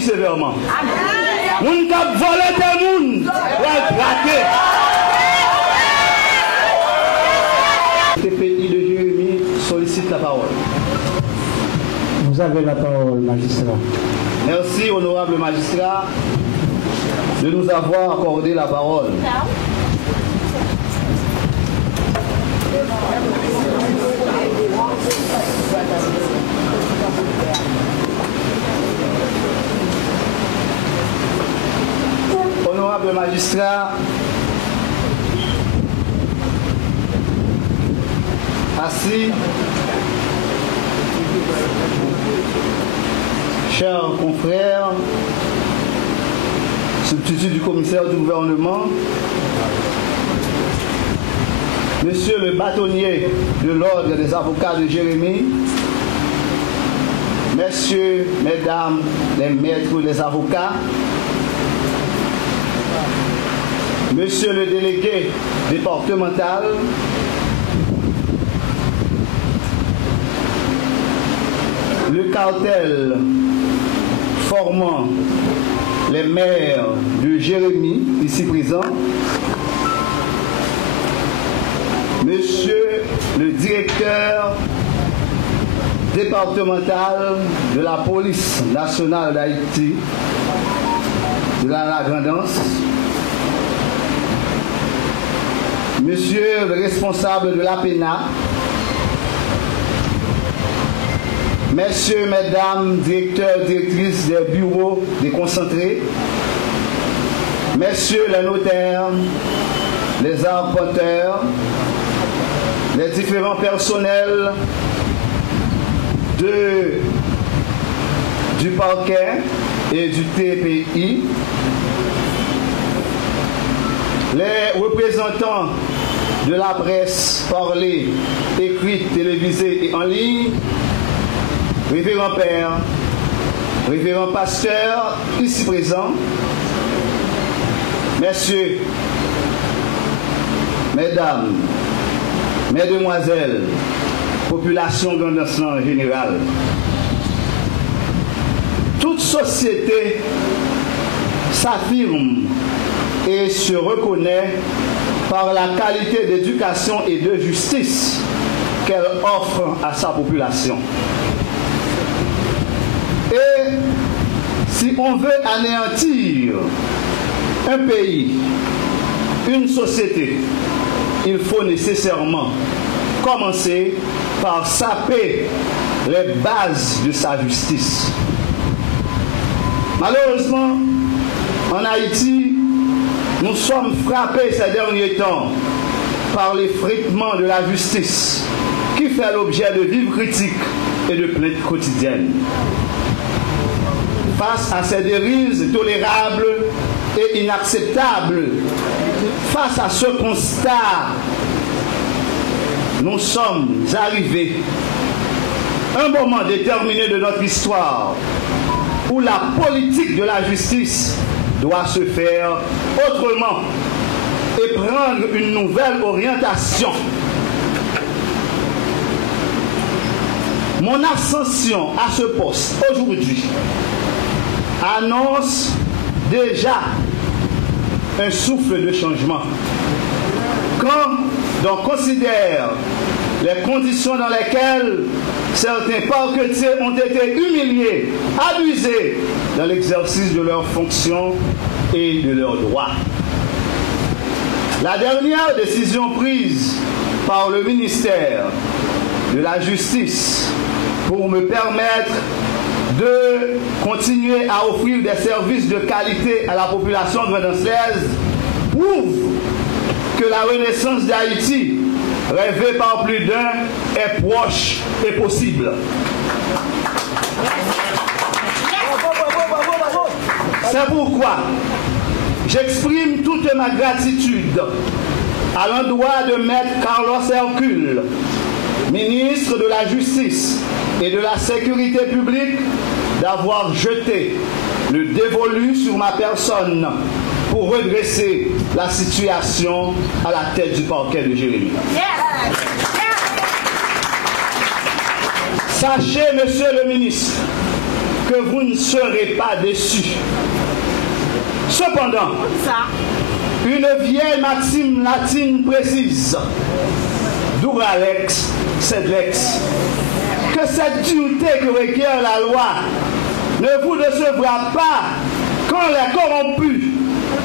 punir sévèrement. Moun qui a volé des moun, va braquer. TPI de Jérémie sollicite la parole. Vous avez la parole, magistrat. Merci, honorable magistrat, de nous avoir accordé la parole. Honorable magistrat, assis, chers confrères, substitut du commissaire du gouvernement, monsieur le bâtonnier de l'ordre des avocats de Jérémie, messieurs, mesdames, les maîtres, les avocats, monsieur le délégué départemental, le cartel formant les maires de Jérémie, ici présents, monsieur le directeur départemental de la police nationale d'Haïti, de la Grandance, monsieur le responsable de l'APENA, messieurs, mesdames, directeurs, directrices des bureaux déconcentrés, messieurs les notaires, les arpenteurs, les différents personnels du parquet et du TPI, les représentants de la presse parlée, écrite, télévisée et en ligne, révérend père, révérend pasteur, ici présent, messieurs, mesdames, mesdemoiselles, population grandasse en général, toute société s'affirme et se reconnaît par la qualité d'éducation et de justice qu'elle offre à sa population. Et si on veut anéantir un pays, une société, il faut nécessairement commencer par saper les bases de sa justice. Malheureusement, en Haïti, nous sommes frappés ces derniers temps par l'effritement de la justice qui fait l'objet de vives critiques et de plaintes quotidiennes. Face à ces dérives intolérables et inacceptables, face à ce constat, nous sommes arrivés à un moment déterminé de notre histoire où la politique de la justice doit se faire autrement et prendre une nouvelle orientation. Mon ascension à ce poste aujourd'hui annonce déjà un souffle de changement. Quand on considère les conditions dans lesquelles certains parquetiers ont été humiliés, abusés dans l'exercice de leurs fonctions et de leurs droits. La dernière décision prise par le ministère de la Justice pour me permettre de continuer à offrir des services de qualité à la population grandançaise prouve que la renaissance d'Haïti, rêvée par plus d'un, est proche et possible. C'est pourquoi j'exprime toute ma gratitude à l'endroit de Maître Carlos Hercule, ministre de la Justice et de la Sécurité publique, d'avoir jeté le dévolu sur ma personne pour redresser la situation à la tête du parquet de Jérémie. Sachez, monsieur le ministre, que vous vous ne serez pas déçus. Cependant, une vieille maxime latine précise, dura lex, sed lex, que cette dureté que requiert la loi ne vous décevra pas quand les corrompus,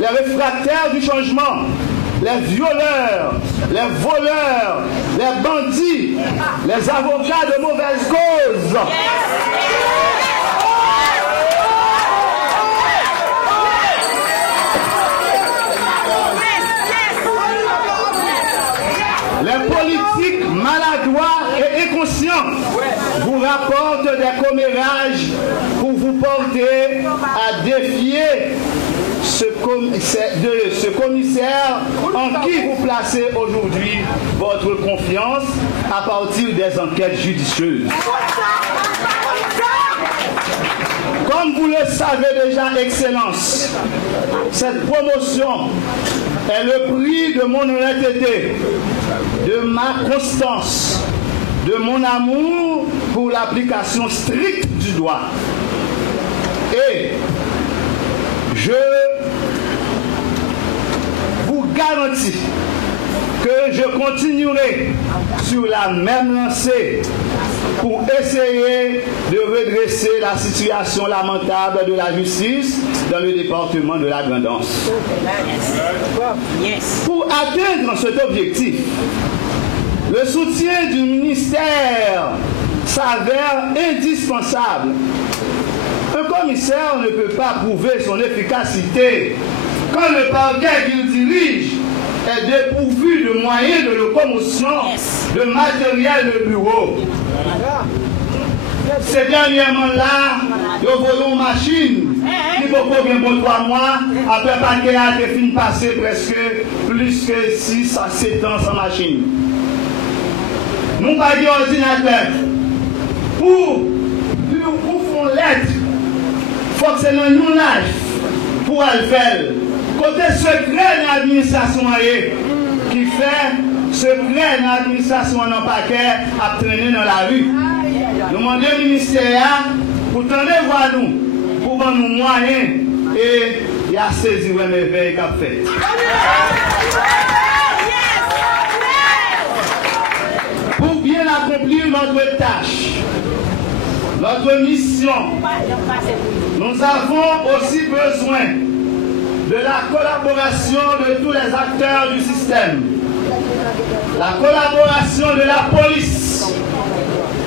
les réfractaires du changement, les violeurs, les voleurs, les bandits, les avocats de mauvaise cause, les politiques maladroits et inconscients vous rapportent des commérages pour vous porter à défier ce commissaire en qui vous placez aujourd'hui votre confiance à partir des enquêtes judicieuses. Comme vous le savez déjà, Excellence, cette promotion est le prix de mon honnêteté, de ma constance, de mon amour pour l'application stricte du droit. Et je vous garantis que je continuerai sur la même lancée pour essayer de redresser la situation lamentable de la justice dans le département de la Grand'Anse. Pour atteindre cet objectif, le soutien du ministère s'avère indispensable. Un commissaire ne peut pas prouver son efficacité quand le parquet qu'il dirige est dépourvu de moyens de locomotion, de matériel de bureau. Ces dernièrement là, ils ont une machine qui peut bien pour 3 mois, après le parquet a fini passer presque plus que 6 à 7 ans sans machine. Nous pas dit ordinateur. Pour faire lettre, il faut que c'est dans nous life pour le faire. Côté secret de l'administration qui fait secret de l'administration dans le paquet à traîner dans la rue. Nous demandons au ministère pour tendre voir nous, pour voir nous moyens et il y a saisi mes veilles qu'a fait. Pour bien accomplir notre tâche, notre mission, nous avons aussi besoin de la collaboration de tous les acteurs du système. La collaboration de la police.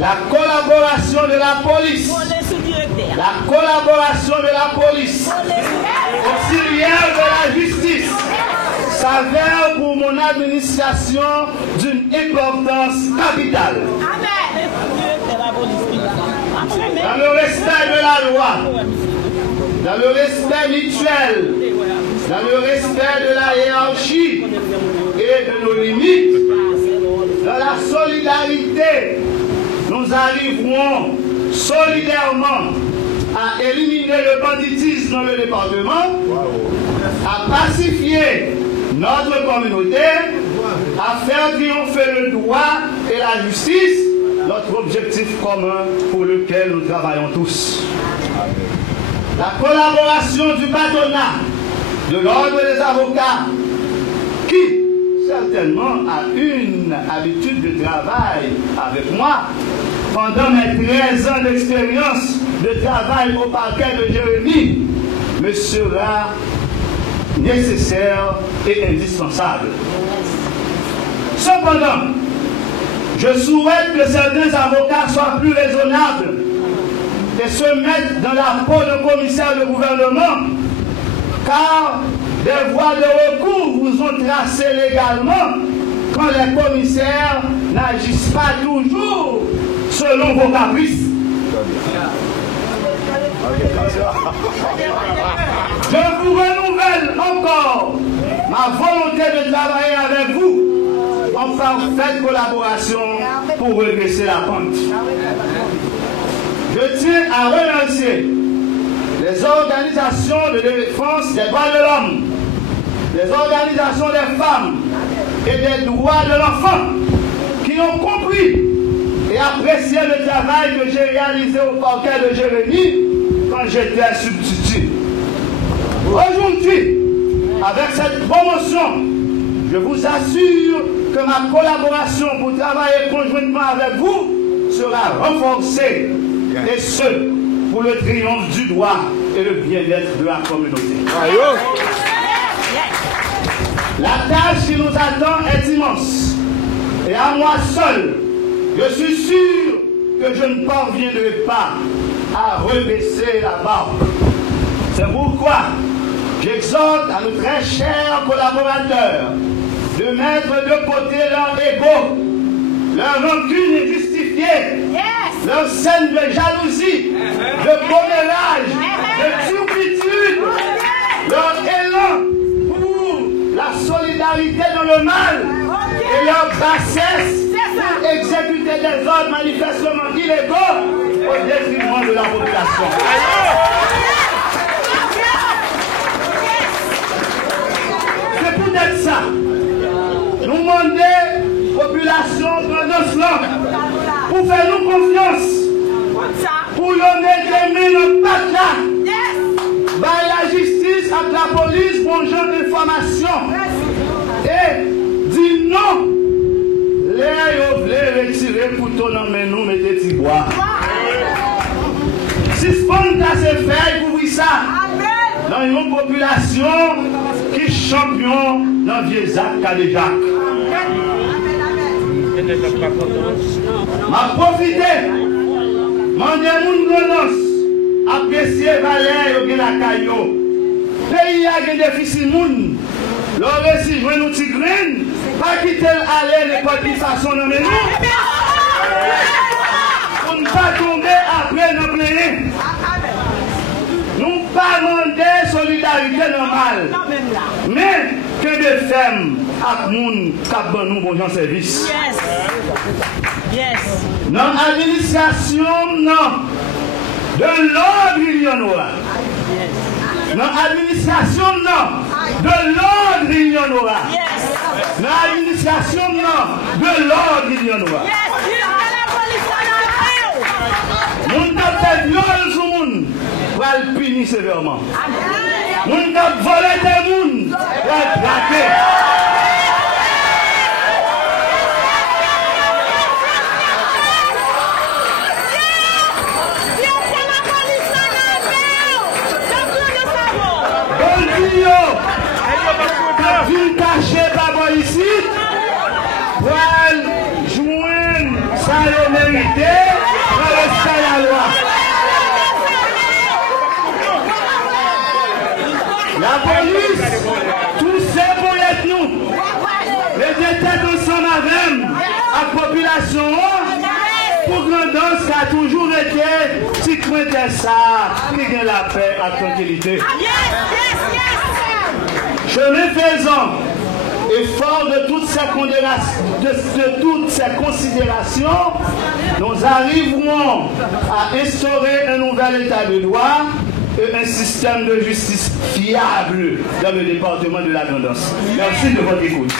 La collaboration de la police. La collaboration de la police. Auxiliaire de la justice s'avère pour mon administration d'une importance capitale. Dans le respect de la loi, dans le respect mutuel, dans le respect de la hiérarchie et de nos limites, dans la solidarité, nous arriverons solidairement à éliminer le banditisme dans le département, à pacifier notre communauté, à faire triompher le droit et la justice, notre objectif commun pour lequel nous travaillons tous. La collaboration du patronat, de l'ordre des avocats, qui certainement a une habitude de travail avec moi pendant mes 13 ans d'expérience de travail au parquet de Jérémie, me sera nécessaire et indispensable. Cependant, je souhaite que certains avocats soient plus raisonnables et se mettent dans la peau de commissaire de gouvernement, car des voies de recours vous ont tracées légalement quand les commissaires n'agissent pas toujours selon vos caprices. Je vous renouvelle encore ma volonté de travailler avec vous en parfaite collaboration pour redresser la pente. Je tiens à remercier les organisations de défense des droits de l'homme, les organisations des femmes et des droits de l'enfant qui ont compris et apprécié le travail que j'ai réalisé au parquet de Jérémie quand quand j'étais un substitut. Aujourd'hui, avec cette promotion, je vous assure que ma collaboration pour travailler conjointement avec vous sera renforcée, et ce, pour le triomphe du droit et le bien-être de la communauté. La tâche qui nous attend est immense, et à moi seul, je suis sûr que je ne parviendrai pas à rebaisser la barre. C'est pourquoi j'exhorte à nos très chers collaborateurs de mettre de côté leur ego, leur rancune injustifiée, leur scène de jalousie, de commérage, de turpitude, leur élan pour la solidarité dans le mal et leur bassesse pour exécuter des ordres manifestement illégaux au détriment de la population. C'est peut-être ça. Nous demandons population pendant cela pour faire nous confiance, pour nous mettre nos pattes là, la justice avec la police pour genre d'information et dit non, les voulez retirer pour ton nom, mais nous mettez petits bois. Si ce qu'on a fait pour ça, dans une population qui est champion dans vieux Jacques de Jacques. M'a profité, mandé mon gonos, apprécier Valère et la caillou. Pays a des déficits moun. L'aurait si je nous tigrine, pas quitter aller n'importe quelle façon dans mes noms. Pour ne pas tomber après nos pleins. Nous pas demander solidarité normale. Mais que des femmes à moun qui ont nous bon service. Dans l'administration, non. De l'ordre, il y en aura. Dans l'administration, non. De l'ordre, il y en aura. Dans l'administration, non. De l'ordre, il y en aura. Moun qui fait viol sur moun, va le punir sévèrement. Moun qui volé des moun, va le braquer. Vous cachez pas ici, pour joindre ça le mérité, pour rester à la loi. La police, tous ces pour être nous, les états ensemble avec la population, pour grandance qui a toujours été, si croyez ça, qui gagne la paix et la tranquillité. Chemin faisant, et fort de toutes ces considérations, nous arriverons à instaurer un nouvel état de droit et un système de justice fiable dans le département de la Grandance. Merci de votre écoute.